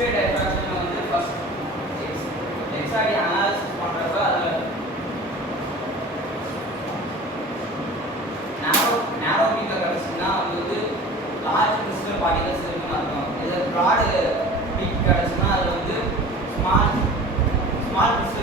X ray diffraction வந்து first எக்ஸ்ஆர்டி analysis பண்றப்ப அதுல நேரோ பீக்கர் கிடைச்சுன்னா வந்து லார்ஜ் கிறிஸ்டல் பார்ட்டிகல்ஸ் இருக்குன்னு அர்த்தம். இது ப்ராட் பீக் கிடைச்சுன்னா அது வந்து ஸ்மால் கிறிஸ்டல்